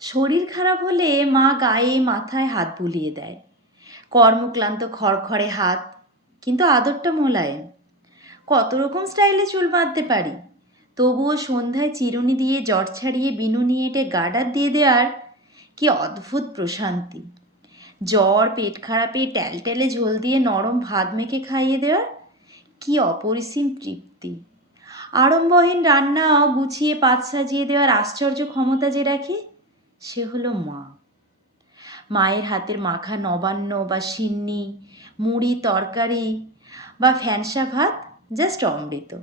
শরীর খারাপ হলে মা গায়ে, মাথায় হাত বুলিয়ে দেয়। কর্মক্লান্ত খড়খড়ে হাত, কিন্তু আদরটা মোলায়েম। কত রকম স্টাইলে চুল বাঁধতে পারি। তবুও সন্ধ্যায় চিরুনি দিয়ে জ্বর ছাড়িয়ে বিনুনি এঁটে গার্ডার দিয়ে দেওয়ার কি অদ্ভুত প্রশান্তি। জ্বর, পেট খারাপে, ট্যালট্যালে ঝোল দিয়ে নরম ভাত মেখে খাইয়ে দেওয়ার কি অপরিসীম তৃপ্তি। আড়ম্বরহীন রান্নাও গুছিয়ে পাত সাজিয়ে দেওয়ার আশ্চর্য ক্ষমতা যে রাখে সে হলো মা। মায়ের হাতের মাখা নবান্ন বা সিন্নি, মুড়ি, তরকারি বা ফ্যানসা ভাত জাস্ট অমৃত।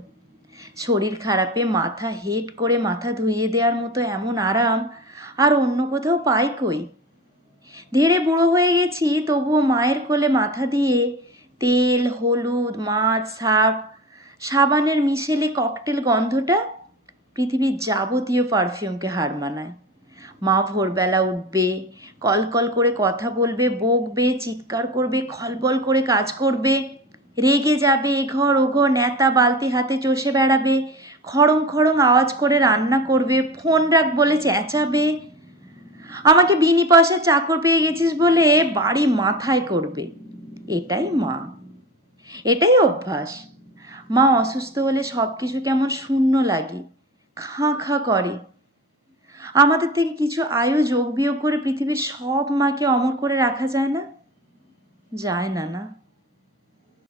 শরীর খারাপে মাথা হেট করে মাথা ধুইয়ে দেওয়ার মতো এমন আরাম আর অন্য কোথাও পাই কই? ধেড়ে বুড়ো হয়ে গেছি, তবুও মায়ের কোলে মাথা দিয়ে তেল, হলুদ, মাছ, শাক, সাবানের মিশেলে ককটেল গন্ধটা পৃথিবীর যাবতীয় পারফিউমকে হার মানায়। মা ভোরবেলা উঠবে কলকল করে কথা বলবে, বকবে, চিৎকার করবে, খলবল করে কাজ করবে। রেগে যাবে এ ঘর, ও ঘর, নেতা বালতি হাতে চষে বেড়াবে। খড়ং খড়ং আওয়াজ করে রান্না করবে, ফোন রাখ বলে চেঁচাবে। আমাকে বিনি পয়সা চাকর পেয়ে গেছিস বলে বাড়ি মাথায় করবে। এটাই মা। এটাই অভ্যাস। মা অসুস্থ হলে সব কিছু কেমন শূন্য লাগে। খাঁ খাঁ করে। আমাদের থেকে কিছু আয়ু যোগ বিয়োগ করে পৃথিবীর সব মাকে অমর করে রাখা যায় না? যায় না না।